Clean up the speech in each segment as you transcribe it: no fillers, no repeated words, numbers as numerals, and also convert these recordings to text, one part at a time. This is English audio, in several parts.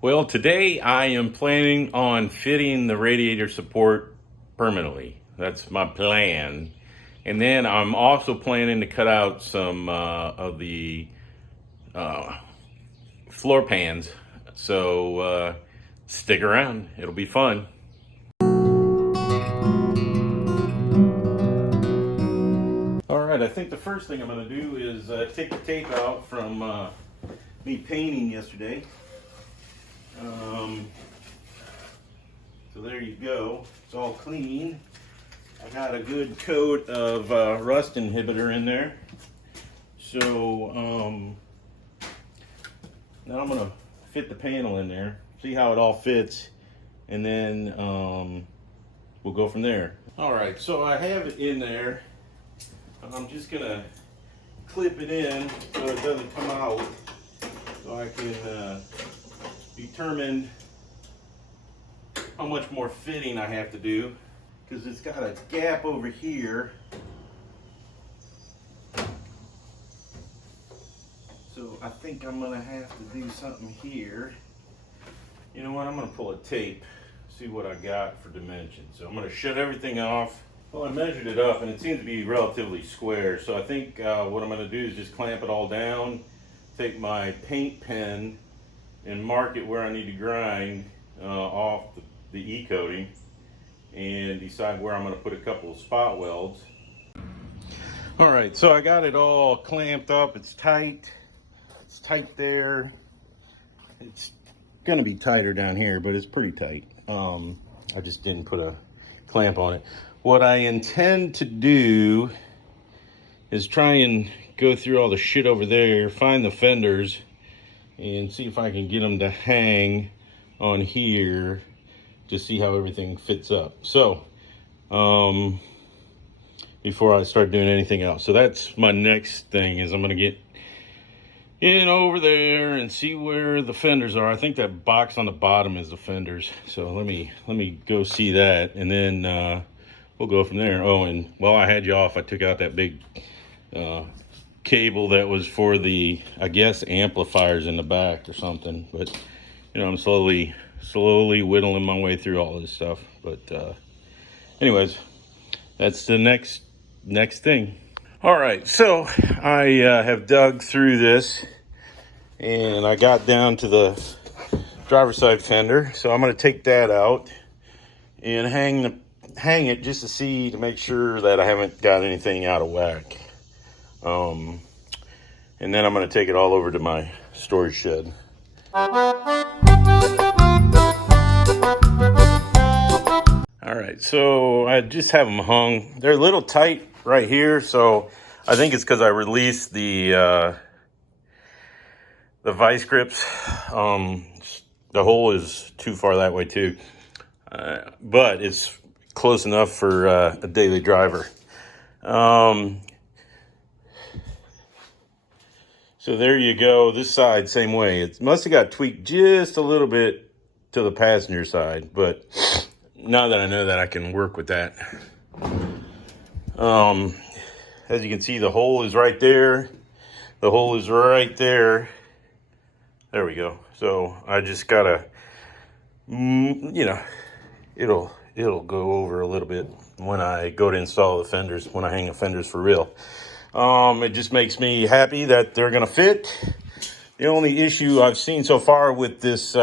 Well, today I am planning on fitting the radiator support permanently. That's my plan. And then I'm also planning to cut out some of the floor pans. So stick around, it'll be fun. All right, I think the first thing I'm going to do is take the tape out from me painting yesterday. So there you go, it's all clean. I got a good coat of rust inhibitor in there. So now I'm gonna fit the panel in there, see how it all fits, and then we'll go from there. All right, so I have it in there. I'm just gonna clip it in so it doesn't come out, so I can determine how much more fitting I have to do, because it's got a gap over here. So I think I'm gonna have to do something here. You know what, I'm gonna pull a tape, see what I got for dimensions. So I'm gonna shut everything off. Well, I measured it up and it seems to be relatively square. So I think what I'm gonna do is just clamp it all down, take my paint pen and mark it where I need to grind off the E-coating, and decide where I'm going to put a couple of spot welds. All right, so I got it all clamped up. It's tight there. It's going to be tighter down here, but it's pretty tight. I just didn't put a clamp on it. What I intend to do is try and go through all the shit over there, find the fenders, and see if I can get them to hang on here to see how everything fits up. So before I start doing anything else, so that's my next thing, is I'm gonna get in over there and see where the fenders are. I think that box on the bottom is the fenders, so let me go see that, and then we'll go from there. Oh, and while I had you off, I took out that big cable that was for the, I guess, amplifiers in the back or something. But you know, I'm slowly whittling my way through all this stuff. But anyways, that's the next thing. All right, so I have dug through this and I got down to the driver's side fender, so I'm going to take that out and hang it just to make sure that I haven't got anything out of whack. And then I'm going to take it all over to my storage shed. All right, so I just have them hung. They're a little tight right here, so I think it's because I released the vice grips. The hole is too far that way too, but it's close enough for a daily driver. So there you go. This side, same way. It must have got tweaked just a little bit to the passenger side, but now that I know that, I can work with that. As you can see, the hole is right there. The hole is right there. There we go. So I just gotta, you know, it'll go over a little bit when I go to install the fenders, when I hang the fenders for real. It just makes me happy that they're gonna fit. The only issue I've seen so far with this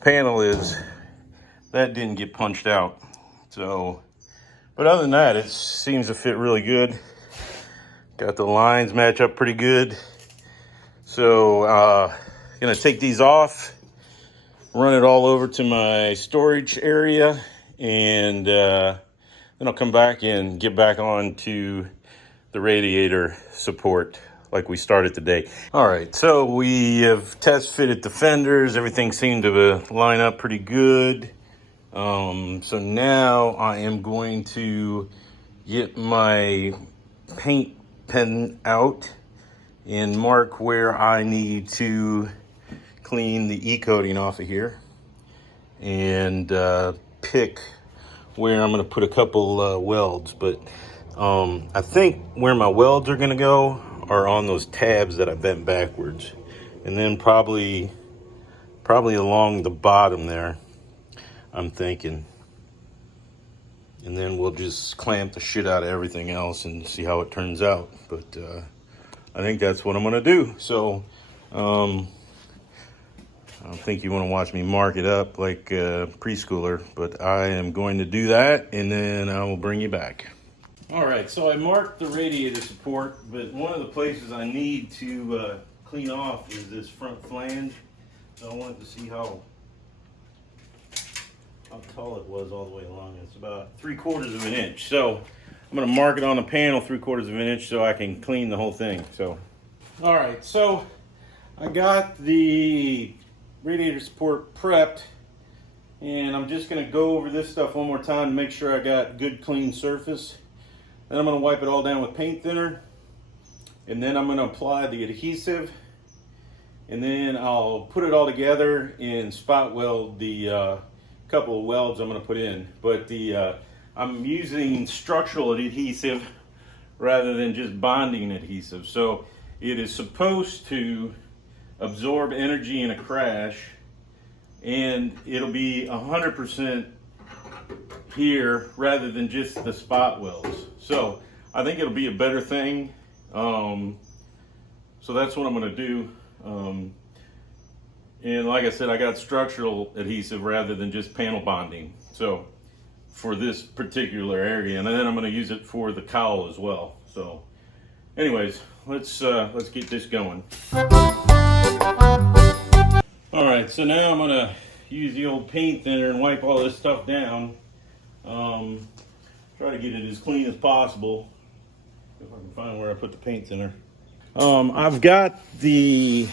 panel is that didn't get punched out. So, but other than that, it seems to fit really good. Got the lines match up pretty good. So gonna take these off, run it all over to my storage area, and then I'll come back and get back on to the radiator support like we started today. All right, so we have test fitted the fenders. Everything seemed to line up pretty good. So now I am going to get my paint pen out and mark where I need to clean the E-coating off of here, and pick where I'm going to put a couple welds. But I think where my welds are going to go are on those tabs that I bent backwards, and then probably Probably along the bottom there, I'm thinking. And then we'll just clamp the shit out of everything else and see how it turns out. But I think that's what I'm gonna do. So I don't think you want to watch me mark it up like a preschooler, but I am going to do that, and then I will bring you back. All right, so I marked the radiator support, but one of the places I need to clean off is this front flange. So I wanted to see how tall it was all the way along. It's about 3/4 of an inch. So I'm gonna mark it on the panel 3/4 of an inch so I can clean the whole thing. So, all right, so I got the radiator support prepped, and I'm just gonna go over this stuff one more time to make sure I got good clean surface. Then I'm gonna wipe it all down with paint thinner, and then I'm gonna apply the adhesive, and then I'll put it all together and spot weld the couple of welds I'm going to put in. But I'm using structural adhesive rather than just bonding adhesive. So it is supposed to absorb energy in a crash, and it'll be 100% here rather than just the spot welds. So I think it'll be a better thing. So that's what I'm going to do. And like I said, I got structural adhesive rather than just panel bonding. So for this particular area, and then I'm going to use it for the cowl as well. So anyways, let's get this going. All right, so now I'm going to use the old paint thinner and wipe all this stuff down. Try to get it as clean as possible. If I can find where I put the paint thinner. I've got the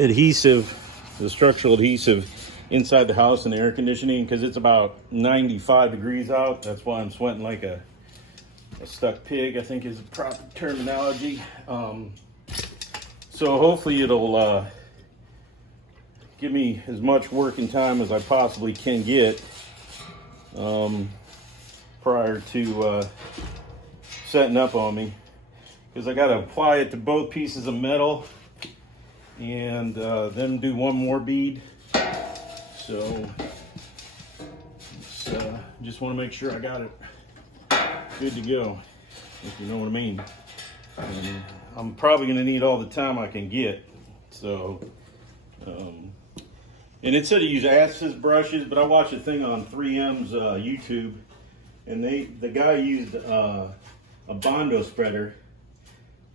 adhesive, the structural adhesive inside the house in the air conditioning because it's about 95 degrees out. That's why I'm sweating like a stuck pig, I think is the proper terminology. So hopefully it'll give me as much working time as I possibly can get prior to setting up on me, because I got to apply it to both pieces of metal and then do one more bead. So just want to make sure I got it good to go, if you know what I mean. And I'm probably going to need all the time I can get. So and it said to use Ashes brushes, but I watched a thing on 3M's YouTube, and the guy used a Bondo spreader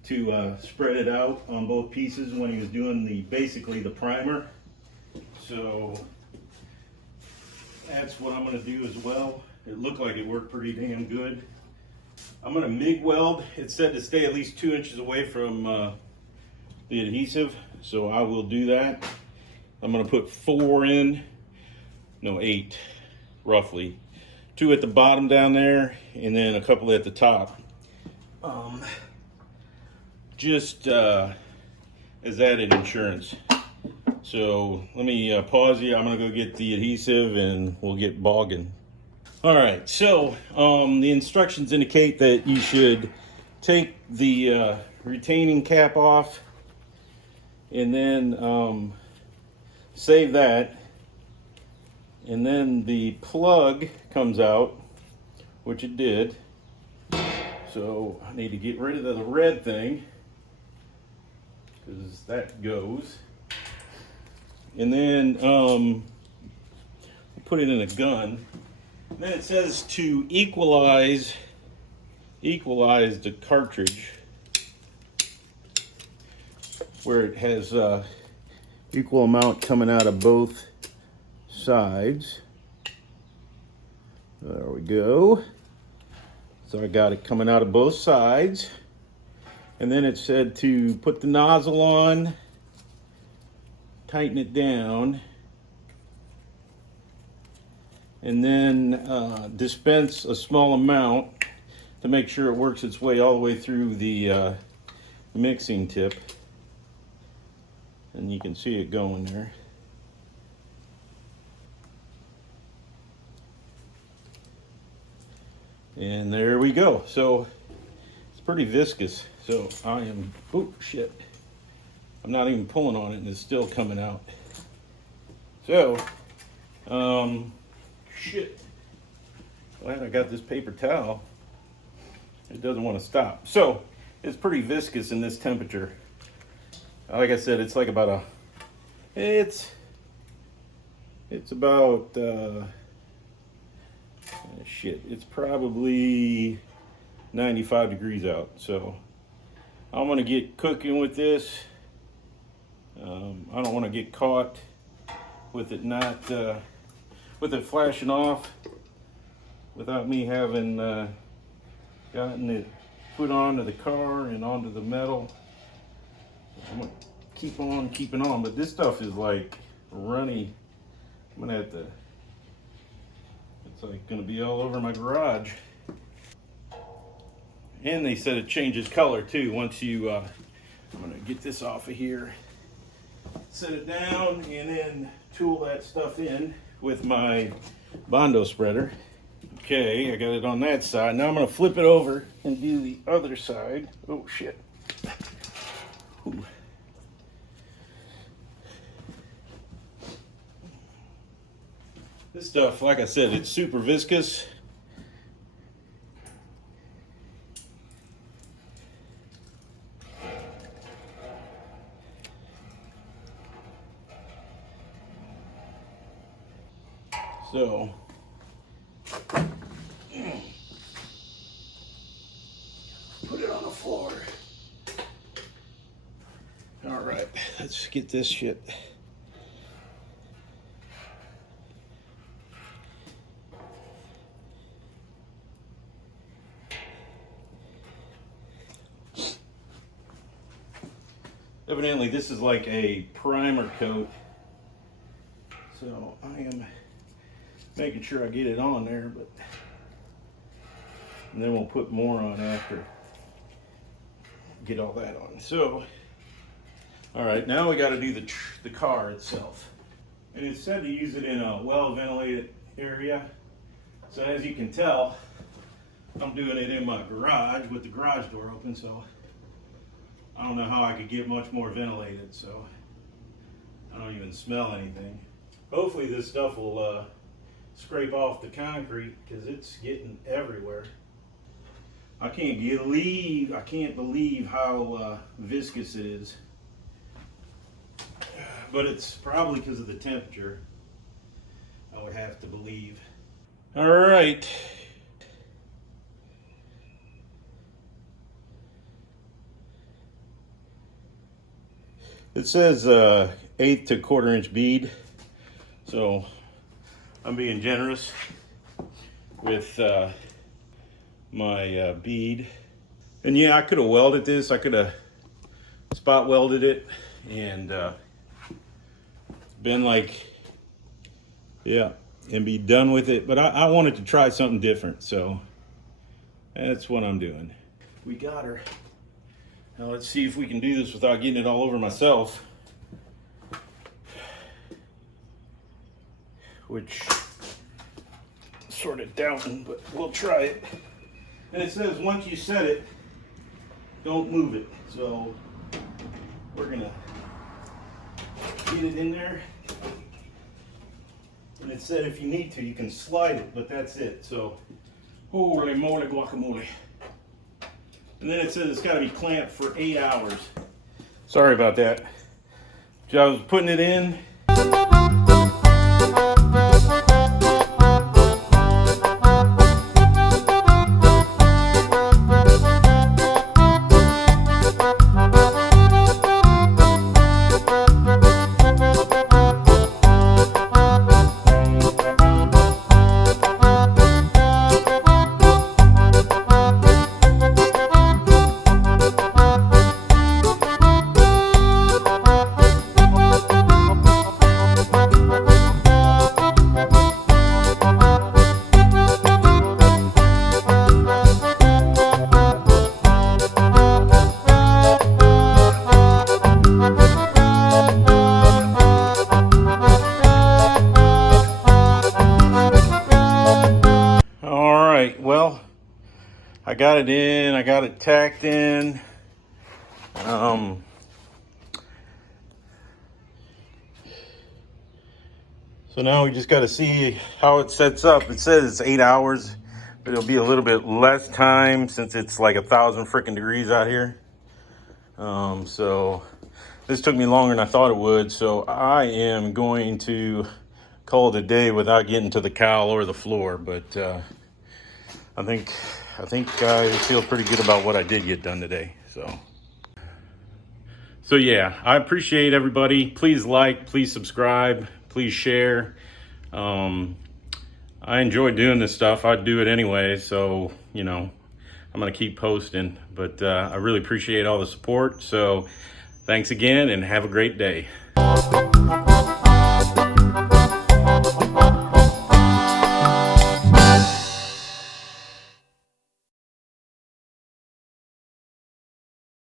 to spread it out on both pieces when he was doing basically the primer. So that's what I'm going to do as well. It looked like it worked pretty damn good. I'm going to MIG weld. It said to stay at least 2 inches away from the adhesive, so I will do that. I'm going to put 8 roughly. 2 at the bottom down there, and then a couple at the top. Just as added insurance. So let me pause here. I'm gonna go get the adhesive and we'll get bogging. All right, so the instructions indicate that you should take the retaining cap off and then save that. And then the plug comes out, which it did. So I need to get rid of the red thing, because that goes. And then put it in a gun. And then it says to equalize the cartridge where it has equal amount coming out of both sides. There we go. So I got it coming out of both sides. And then it said to put the nozzle on, tighten it down, and then dispense a small amount to make sure it works its way all the way through the mixing tip. And you can see it going there. And there we go. So it's pretty viscous. So I am, oh shit. I'm not even pulling on it and it's still coming out. So, shit. Glad I got this paper towel. It doesn't want to stop. So, it's pretty viscous in this temperature. Like I said, it's like about a, it's about, shit, it's probably 95 degrees out. So, I'm gonna get cooking with this. I don't want to get caught with it not, with it flashing off without me having gotten it put onto the car and onto the metal. I'm gonna keep on keeping on, but this stuff is like runny. I'm gonna have to, it's like gonna be all over my garage. And they said it changes color too once you, I'm gonna get this off of here, set it down, and then tool that stuff in with my Bondo spreader. Okay, I got it on that side. Now I'm gonna flip it over and do the other side. Oh shit. Ooh. This stuff, like I said, it's super viscous. So, put it on the floor. All right, let's get this shit. Evidently, this is like a primer coat. So I am making sure I get it on there, but and then we'll put more on after. Get all that on. So, all right, now we got to do the car itself. And it's said to use it in a well-ventilated area. So as you can tell, I'm doing it in my garage with the garage door open, so I don't know how I could get much more ventilated, so I don't even smell anything. Hopefully this stuff will scrape off the concrete because it's getting everywhere. I can't believe how viscous it is. But it's probably because of the temperature, I would have to believe. All right. It says 1/8 to 1/4 inch bead. So I'm being generous with my bead. And yeah, I could have welded this. I could have spot welded it and been like, yeah, and be done with it. But I wanted to try something different, so that's what I'm doing. We got her. Now let's see if we can do this without getting it all over myself. Which, sort of doubting, but we'll try it. And it says once you set it, don't move it. So we're gonna get it in there. And it said if you need to, you can slide it, but that's it. So, holy moly guacamole. And then it says it's gotta be clamped for 8 hours. Sorry about that. So I was putting it in. I got it in, I got it tacked in. So now we just got to see how it sets up. It says it's 8 hours, but it'll be a little bit less time since it's like 1,000 freaking degrees out here. So this took me longer than I thought it would. So I am going to call it a day without getting to the cowl or the floor. But I think I feel pretty good about what I did get done today. So yeah, I appreciate everybody. Please like, please subscribe, please share. I enjoy doing this stuff. I do it anyway, so you know, I'm gonna keep posting. But I really appreciate all the support. So thanks again, and have a great day.